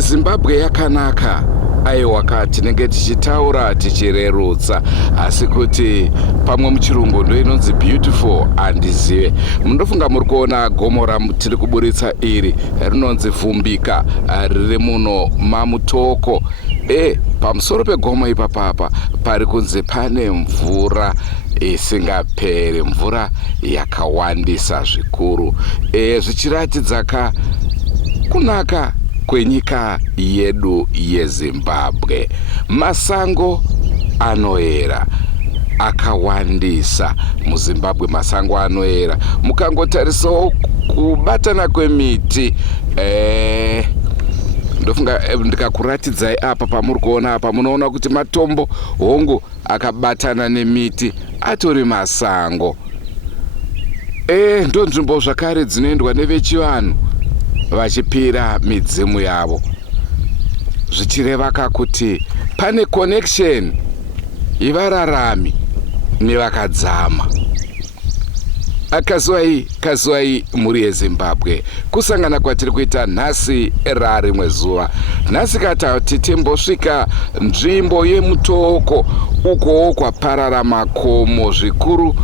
kuti Zimbabwe yakanaka, aiwa tinenge tichitaura tichirerutsa, asi kuti pamwe muchirungu ndo inonzi beautiful handizive. Mundofunga muri kuona gomo tiri kuburitsa iri rinonzi Vumbika, riri muno Mamutoko. Pamusoro pegomo ipapapa pari kunzi pane mvura isingaperi, mvura yakawandisa zvikuru, zvichiratidza kunaka kwenyika yedu yeZimbabwe. Masango anoera akawandisa muZimbabwe, masango anoera. Mukangotarisawo kubatana kwemiti, ndofunga ndikakuratidzai apa pamuri kuona apa, munoona kuti matombo hongu akabatana nemiti, atori masango. Ndo nzvimbo zvakare dzinoendwa nevechivanhu vachipira midzimu yavo, zvichireva kuti pane connection yevararami nevakadzama. Kazuwai muri yeZimbabwe, kusangana kwatiri kuita nhasi rarimwe zuva. Nhasi katati timbosvika nzvimbo yeMutoko, ukowo kwaparara makomo zvikuru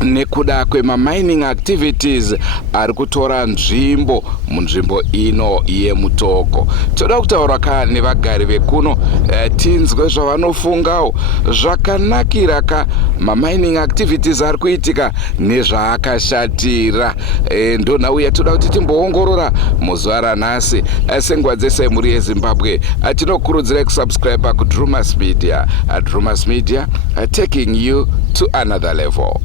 nekuda kwema-mining activities ari kutora nzvimbo munzvimbo ino yeMutoko. Toda kutaura nevagari vekuno, tinzwe zvavanofungawo zvakanakira ma-mining activities ari kuitika nezvaakashatira. Ndo nhau yatoda kuti timboongorora muzuva ranhasi. Senguva dzese muri yeZimbabwe, tinokurudzirai kusubscribe kuDrumas Media. Drumas Media, taking you to another level.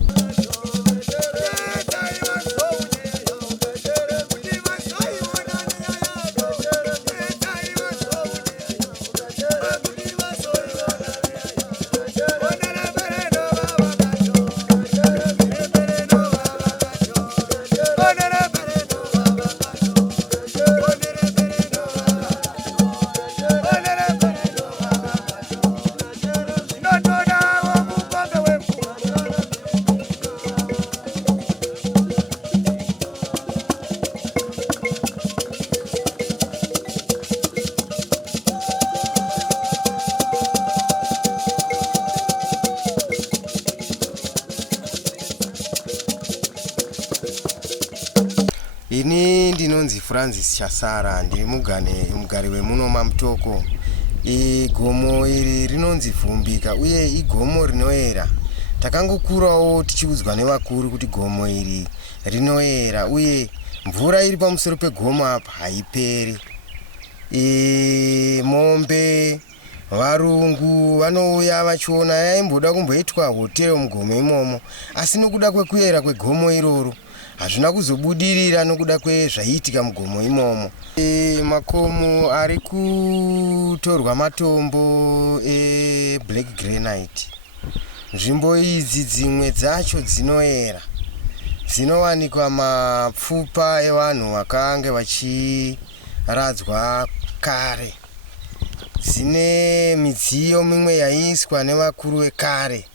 Ini ndinonzi Francis Chasara, ndiri mugari wemuno Mamutoko. Gomo iri rinonzi Vumbika uye igomo rinoera. Takangokurawo tichiudzwa nevakuru kuti gomo iri rinoera uye mvura iri pamusoro pegomo apa haiperi. Mombe, varungu vanouya vachiona yaimboda kumboitwa hotero mugomo imomo, asi nokuda kwekuyera kwegomo iroro hazvina kuzobudirira nokuda kwezvaiitika mugomo imomo. Makomo ari kutorwa matombo black granite. Nzvimbo idzi dzimwe dzacho dzinoera, dzinowanikwa mapfupa evanhu vakanga vachiradzwa kare, dzine midziyo mimwe yaiswa nevakuru vekare.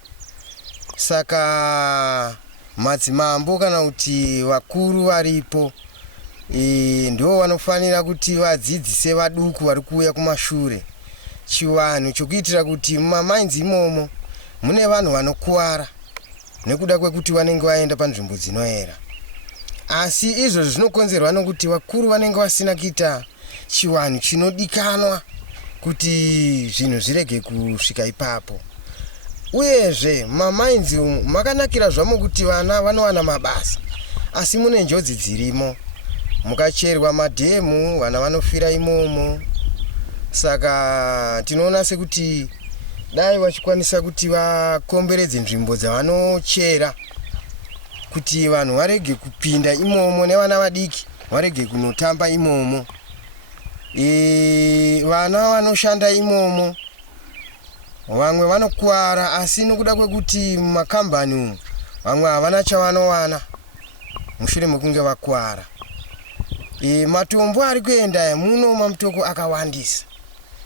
Saka madzimambo kana kuti vakuru varipo ndo vanofanira kuti vadzidzise vaduku vari kuuya kumashure chivanhu chokuitira kuti mumamines imomo mune vanhu vanokuwara nekuda kwekuti vanenge vaenda panzvimbo dzinoera. Asi izvozvo zvinokonzerwa nokuti vakuru vanenge vasina kuita chivanhu chinodikanwa kuti zvinhu zvirege kusvika ipapo. Uyezve mumamines umu makanakira zvamo kuti vana vanowana mabasa, asi mune njodzi dzirimo. Mukacherwa madhemu, vana vanofira imomo. Saka tinoona sekuti dai vachikwanisa kuti vakomberedze nzvimbo dzavanochera kuti vanhu varege kupinda imomo nevana vadiki varege kunotamba imomo. Vana vanoshanda imomo vamwe vanokuwara, asi nokuda kwekuti mumakambani umu vamwe havana chavanowana mushure mekunge vakuwara. Matombo ari kuenda muno Mamutoko akawandisa.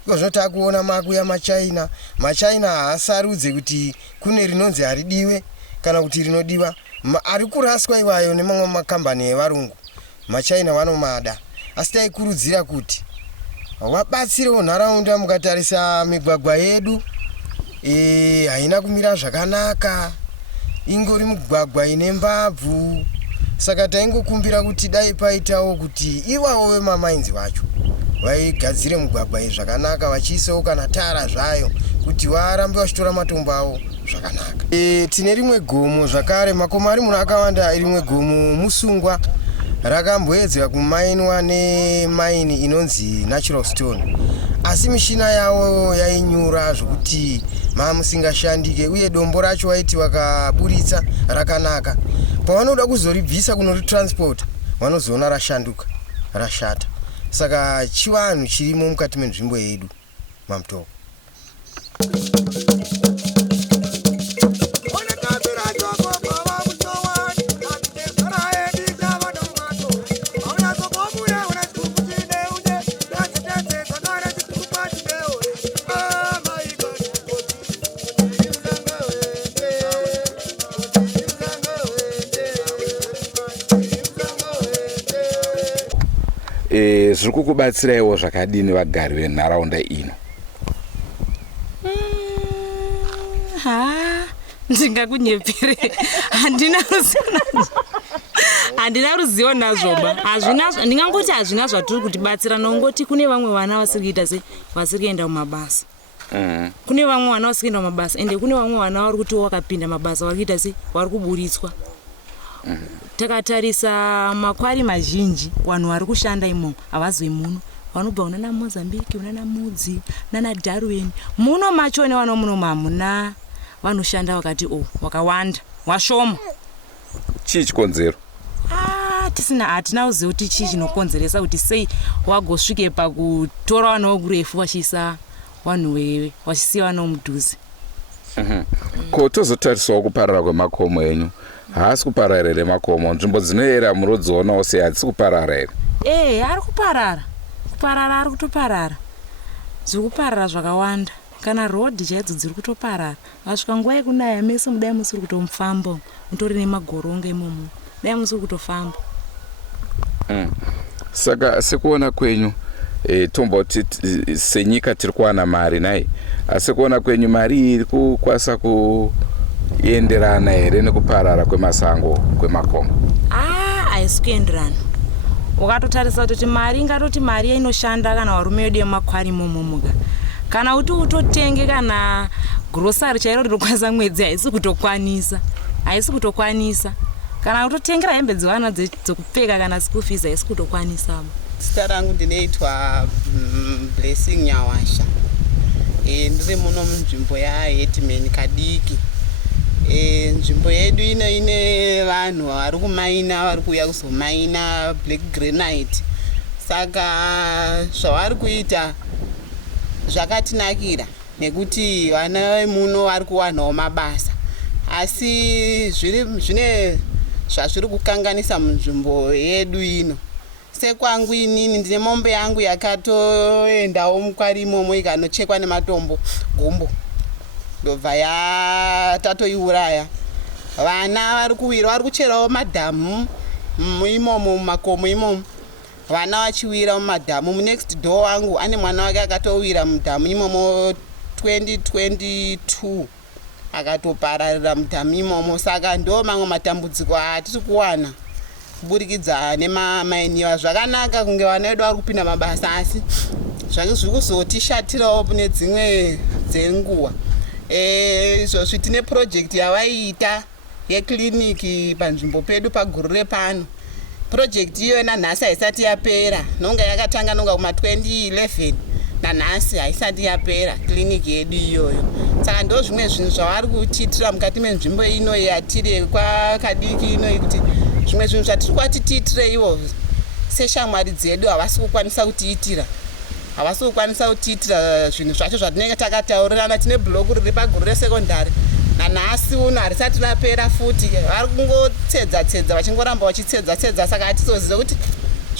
Izvo takuona makuya maChina. maChina haasarudze kuti kune rinonzi haridiwe kana kuti rinodiwa. Ari kuraswa iwayo nemamwe makambani evarungu. maChina vanomada. Asi taikurudzira kuti wabatsirewo nharaunda. Mukatarisa migwagwa yedu haina kumira zvakanaka, ingori mugwagwa ine mbabvu. Saka taingokumbira kuti dai paitawo kuti iwawo vemamainzi vacho vaigadzire mugwagwa iyi zvakanaka, vachiisawo kana tara zvayo kuti varambe vachitora matombo avo zvakanaka. Tine rimwe gomo zvakare, makomo ari muno akawanda. Rimwe gomo Musungwa rakamboedzwa kumainwa nemaini inonzi Natural Stone, asi mishina yavo yainyura zvokuti mamusingashandike, uye dombo racho vaiti vakaburitsa rakanaka. Pavanoda kuzoribvisa kunoritransport vanozoona rashanduka, rashata. Saka chivanhu chirimo mukati menzvimbo yedu maMutoko. Zviri kukubatsiraiwo zvakadini vagari venharaunda ino? Ndingakunyepere, handina ruzivo nazvoba. Ndingangoti hazvina zvatiri kutibatsira, nongoti kune vamwe vana vasiri kuita se vasiri kuenda mumabasa. Kune vamwe vana vasiri kuenda mumabasa, ende kune vamwe vana vari kuti wakapinda mabasa vari kuita se vari kuburitswa. Takatarisa makwari mazhinji vanhu vari kushanda imomo havazoi muno. Vanobva unana Mozambique, unana Mudzi, unana Darwin. Muno macho nevano muno mamuna vanoshanda vakati wakawanda washoma. Chii chikonzero? Hatina kuziva kuti chii chinokonzeresa kuti sei wagosvike pakutora vanhu vokurefu vachiisa vanhu vachisiya vanhu mudhuze. Ko tozotarisawo kuparara kwemakomo enyu. Haasi kuparara here makomo? Nzvimbo dzinoyera murodzionawo sei hadzisi kuparara here? Ari kuparara. Kuparara ari kutoparara. Zviri kuparara zvakawanda. Kana rodhi chaidzo dziri kutoparara. Vasvika nguva yekunaya mese mudai musiri kutomufamba, mutori nemagoronga imomo. Dai musiri kutofamba. Saka sekuona kwenyu tomboti senyika tiri kuwana mari nai, asi kuona kwenyu mari iri kukwanisa kuenderana here nekuparara kwemasango kwemakomo? Haisi kuenderana. Ukatotarisa kuti mari ingatoti mari inoshanda kana varume vedu vemakwari imomomoga, kana kuti utotenge kana grocery chairo rinokwanisa mwedzi haisi kutokwanisa. Kana utotengera hembe dzevana dzokupfeka kana school fees haisi kutokwanisa. Zita rangu ndinoitwa Blessing Nyawasha. Ndiri muno munzvimbo yaHetman Kadiki. Nzvimbo yedu ine vanhu vari kumaina, vari kuuya kuzomaina black granite. Saka zvavari kuita zvakatinakira nekuti vana vemuno vari kuwanawo mabasa, asi zvine zvazviri kukanganisa munzvimbo yedu ino. Sekwangu inini ndine mombe yangu yakatoendawo mukwari imomo ikanochekwa nematombo gumbo, ndobva tatoiuraya. Vana vari kuwira, vari kucherawo madhamu imomo mumakomo imomo, vana vachiwira mumadhamu. Munext door wangu ane mwana wake akatowira mudhamu imomo 2022 akatopararira mudhamu imomo. Saka ndo mamwe matambudziko atiri kuwana kuburikidza nemamainiwa. Zvakanaka kunge vana vedu vari kupinda mabasa, asi zviri kuzotishatirawo kune dzimwe dzenguva. Izvozvi tine project yavaiita yekliniki panzvimbo pedu pagurure pano. Project iyo nanhasi haisati yapera, nonga yakatanga nonga kuma 2011 nanhasi haisati yapera kliniki yedu iyoyo. Saka ndo zvimwe zvinhu zvavari kutiitira mukati menzvimbo ino yatiri kwaKadiki ino, kuti zvimwe zvinhu zvatiri kwati tiitire ivo seshamwari dzedu havasi kukwanisa kutiitira. Havasi kukwanisa kutiitira zvinhu zvacho zvatinenge takataurirana. Tine bloku riri paguru resekondari nanhasi uno harisati rapera futi. Vari kungotsedza vachingoramba vachitsedza. Saka hatizoziva kuti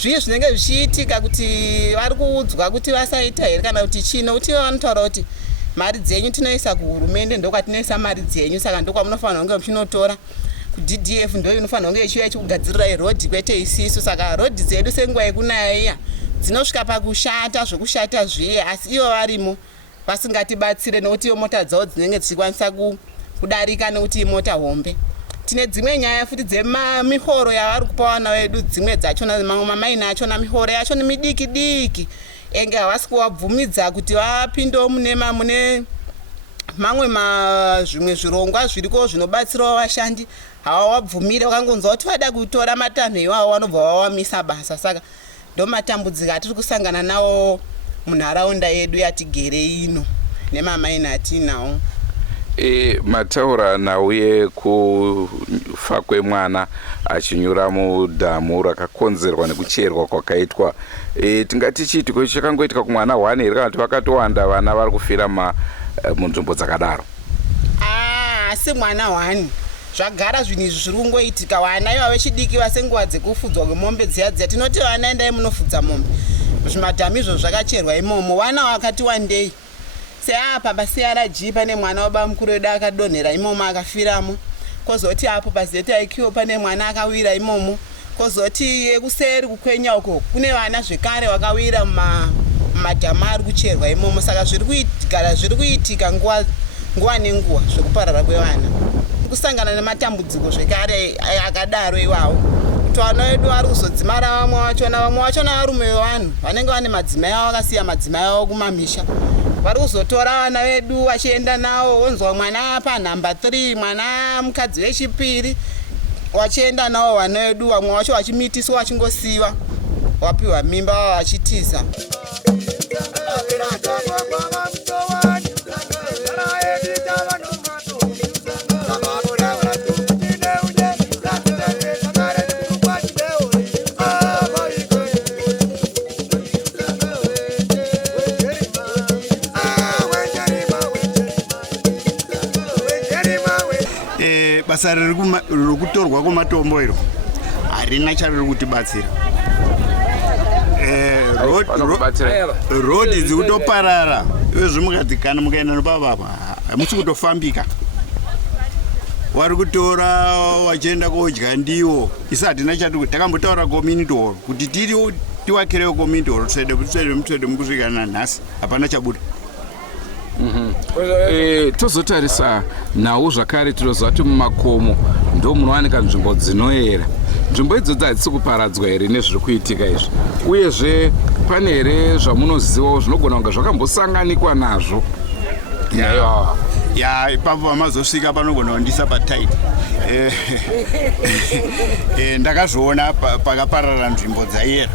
zvii zvinenge zvichiitika, kuti vari kuudzwa kuti vasaita here kana kuti chino. Kuti vanotaura kuti mari dzenyu tinoisa kuhurumende, ndokwatinoisa mari dzenyu. Saka ndokwamunofanira kunge muchinotora kuDDF, ndo inofanira kunge ichiuya ichikugadzirirai rodhi, kwete isisu. Saka rodhi dzedu senguva yekunaya iya dzinosvika pakushata zvokushata zviye, asi ivo varimo vasingatibatsire nekuti iyo mota dzavo dzinenge dzichikwanisa kudarika nekuti imota hombe. Tine dzimwe nyaya futi dzemihoro yavari kupa vana vedu, dzimwe dzachona mamwe mamaina achona mihoro yacho midiki diki enge havasi kuvabvumidza kuti vapindewo mune mamwe zvimwe zvirongwa zviriko zvinobatsirawo vashandi. Havavabvumire, vakangonzwa kuti vada kutora matanho iwavo vanobva vawamisa basa. Saka ndo matambudziko atiri kusangana nawo munharaunda yedu yatigere ino nemamaina atinawo. Mataura nauye kufa kwemwana achinyura mudhamu rakakonzerwa nekucherwa kwakaitwa. Tingati chiti chakangoitika kumwana wani here kana kuti vakatowanda vana vari kufira munzvimbo dzakadaro? Asi mwana wani zvagara zvinhu izvi zviri kungoitika. Vana iva vechidiki vasenguva dzekufudzwa kwemombe dziya tinoti vana endai munofudza mombe. Zvimadhamu izvo zvakacherwa imomo. Vana vakati wandei seapa paCRG pane mwana wababa mukuru wedu akadonhera imomo akafiramo. Kozoti apo paZIQ pane mwana akawira imomo. Kozoti yekuseri kukwenya uko kune vana zvekare vakawira mumadhamu ari kucherwa imomo. Saka zviri kuitika nguva nenguva zvekuparara kwevana. Kusangana nematambudziko zvekare akadaro iwawo. Kuti vana vedu vari kuzodzimara vamwe vachona varume vevanhu vanenge vane madzimai avo vakasiya madzimai avo kumamisha. Vari kuzotora vana vedu vachienda navo, wonzwa mwana panhamba 3, mwana mukadzi wechipiri wachienda navo vana vedu, vamwe vacho vachimitiswa vachingosiyiwa wapiwa mimba vachitiza. Basa rekutorwa kwematombo iro harina chariri kutibatsira. Road dzikutoparara. Izvo mukadzikana mukaenda nopapapa hamusi kutofambika. Vari kutora vachienda kodya ndiwo. Isa hatina chati takambotaura community hall kuti tiwakirewo community hall tsvede mukusvika nanhasi hapana chabuda. Tozotarisa nawo zvakare tinoziva kuti mumakomo ndo munowanika nzvimbo dzinoyera. Nzvimbo idzodzo hadzisi kuparadzwa here nezviri kuitika izvi? Uyezve pane here zvamunozivawo zvinogona kunge zvakambosanganikwa nazvo? Ipapo vamazosvika panogona kundisa pataiti. Ndakazviona pakaparara nzvimbo dzayera.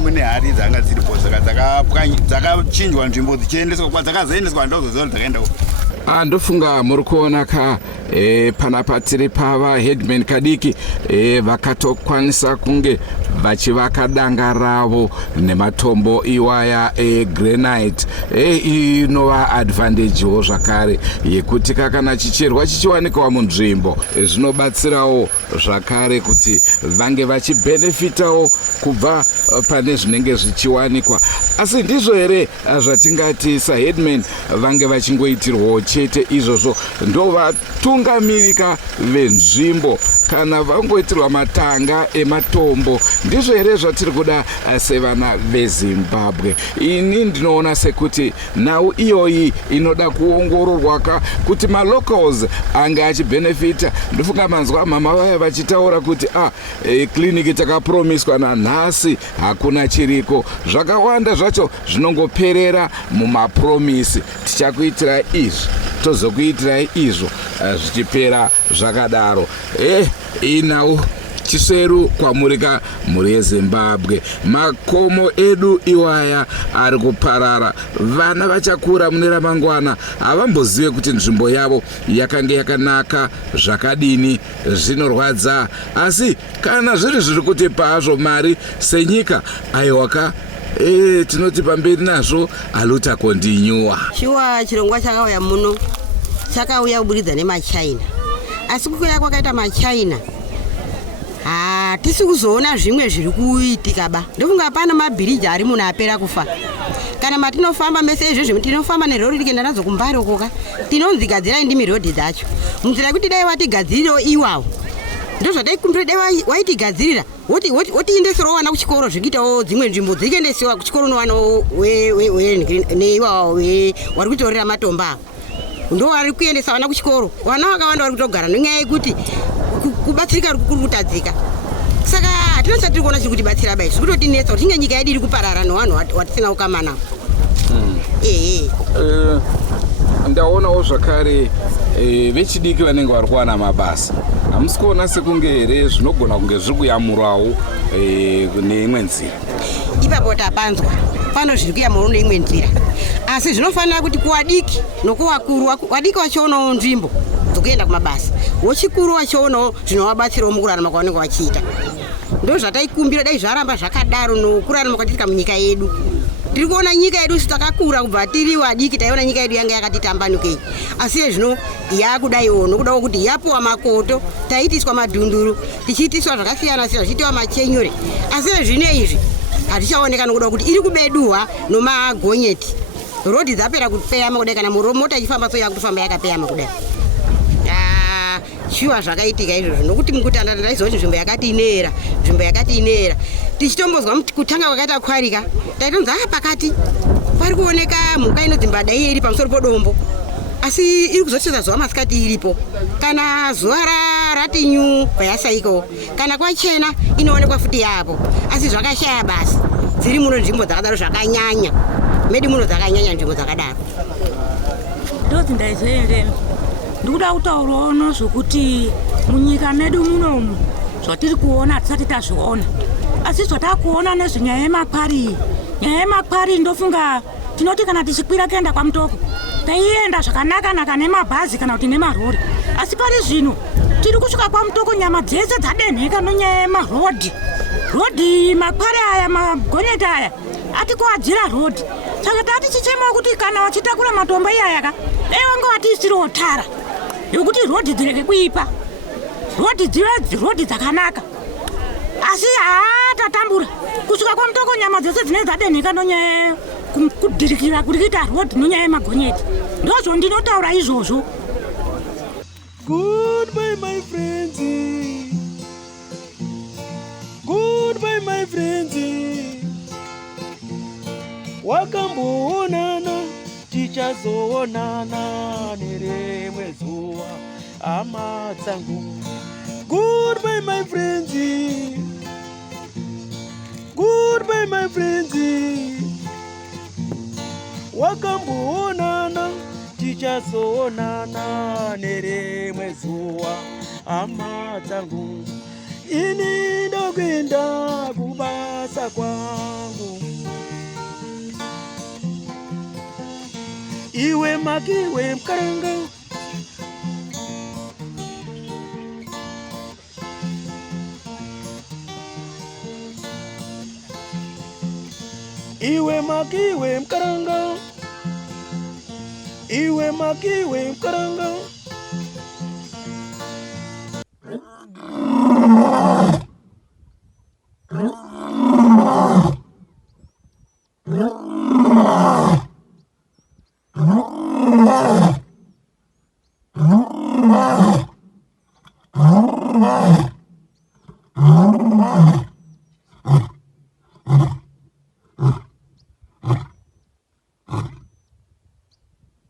Mune hari dzanga dziripo saka dzakachinjwa nzvimbo dzichiendeswa kwadzakazoendeswa ndozoziva dzakaenda uko. Ndofunga muri kuona panapa tiri pava Headman kadiki vakatokwanisa kunge vachivaka danga ravo nematombo iwaya egranite. Inova advantagewo zvakare yekuti kana chicherwa chichiwanikawa munzvimbo zvinobatsirawo zvakare kuti vange vachibenefitawo kubva pane zvinenge zvichiwanikwa. Asi ndizvo here zvatingati saHeadman vange vachingoitirwawo chete izvozvo? Ndo vatungamirika venzvimbo kana vangoitirwa matanga ematombo, ndizvo here zvatiri kuda sevana veZimbabwe? Ini ndinoona sekuti nhau iyoyi inoda kuongororwa kuti malocals ange achibenefita. Ndofunga manzwa mama vaya vachitaura kuti kliniki takapromiswa nanhasi hakuna chiriko. Zvakawanda zvacho zvinongoperera mumapromisi. Tichakuitirai izvi, tozokuitirai izvo, zvichipera zvakadaro. Inau chiseru kwamurika muri yeZimbabwe. Makomo edu iwaya ari kuparara. Vana vachakura mune ramangwana havambozive kuti nzvimbo yavo yakange yakanaka zvakadini, zvinorwadza. Asi kana zviri kuti pazvo mari senyika aiwaka tinoti pamberi nazvo aluta kondinyuwa. Shuwa chirongwa chakauya muno chakauya kuburidza nemaChina. Asi kukuya kwakaita maChina hatisi kuzoona zvimwe zviri kuitika ba. Ndofunga pana mabhiriji ari muno apera kufa. Kana matinofamba mese izvozvo tinofamba nerori tichienda nadzo kuMbare ukoka, tinonzi gadzirai ndimi rodhi dzacho. Munzira yekuti dai vatigadziriro iwawo ndozvataikumbira, dai waitigadzirira wotiendeserawo vana kuchikoro zvikiitawo dzimwe nzvimbo dzirikendesewa kuchikoro novana neiwa vari kutorera matomba ndo vari kuendesa vana kuchikoro. Vana vakawanda vari kutogara nenyaya yekuti kubatsirika kuri kutadzika. Saka hatina chatiri kuona chiri kutibatsira bai, zviri kutotinetsa kuti tinge nyika yedu iri kuparara nevanhu watisina ukama navo. Ndaonawo zvakare vechidiki vanenge vari kuwana mabasa. Hamusi kuona sekunge here zvinogona kunge zviri kuyamurawo neimwe nzira? Ipapo tapanzwa pano zviri kuyamurawo neimwe nzira, asi zvinofanira kuti kuwadiki nokuvakuru, wadiki vachionawo nzvimbo dzokuenda kumabasa, wechikuru vachionawo zvinovabatsirawo mukurarama kwavanenge vachiita. Ndo zvataikumbira dai zvaramba zvakadaro nokurarama kwatiita munyika yedu. Tiri kuona nyika yedu sitakakura kubva tiri wadiki taiona nyika yedu yanga yakati tambanukei, asi zvino yakudaiwo nokudawo kuti yapuwa makoto, taitiswa madhunduru, tichiitiswa zvakasiyana siyana, zvichiitiwa machenyure, asi zvino izvi hatichaoneka nokudawo kuti iri kubeduwa nomagonyeti. Rodhi dzapera kupeyama kudai, kana mota ichifamba so yakutofamba yakapeyama kudai. Shuwa zvakaitika izvozvo nokuti mukutanda ndaiziva kuti nzvimbo yakati inera, tichitombozwa kutanga kwakaita kwarika taitonzi pakati pari kuoneka mhuka inodzimba dai iri pamusoro podombo, asi iri kuzotedza zuva masikati iripo, kana zuva rati nyu payasaiko, kana kwachena inoonekwa futi yapo, asi zvakashaya basi. Dziri muno nzvimbo dzakadaro zvakanyanya, medi muno dzakanyanya nzvimbo dzakadaro. Ndoti ndaizoerera ndikuda kutaurawo nozvokuti munyika medu munomu zvatiri kuona hatisati tazviona, asi zvatakuona nezvenyaya yemakwari. Nyaya yemakwari ndofunga tinoti kana tichikwira kuenda kwamutoko taienda zvakanaka nemabhazi kana kuti nemarori, asi pari zvino tiri kusvika kwamutoko nyama dzese dzadenheka nonyaya yemarodhi. Makwari aya, magonyeti aya atikuadzira rodhi. Saka tati chichemawo kuti kana wachitakura matombo iyayaka dai wanga watiisirawo tara yokuti rodhi dzireke kuipa, rodhi dzive rodhi dzakanaka. Asi tatambura kusvika kwamutoko nyama dzese dzine dzadenheka nonyaya kudirikira kuri kuita rodhi nonyaya yemagonyeti. Ndozvo ndinotaura izvozvo. Goodbye my friends, goodbye my friends, wakamboonana tichazoonana nerimwe zuva hama dzangu. Goodbye my friends, goodbye my friends, wakamboonana tichazoonana nerimwe zuva hama dzangu. Ini ndokwenda kubasa kwangu, iwe makiwe mkaranga, iwe makiwe mkaranga, iwe makiwe mkaranga.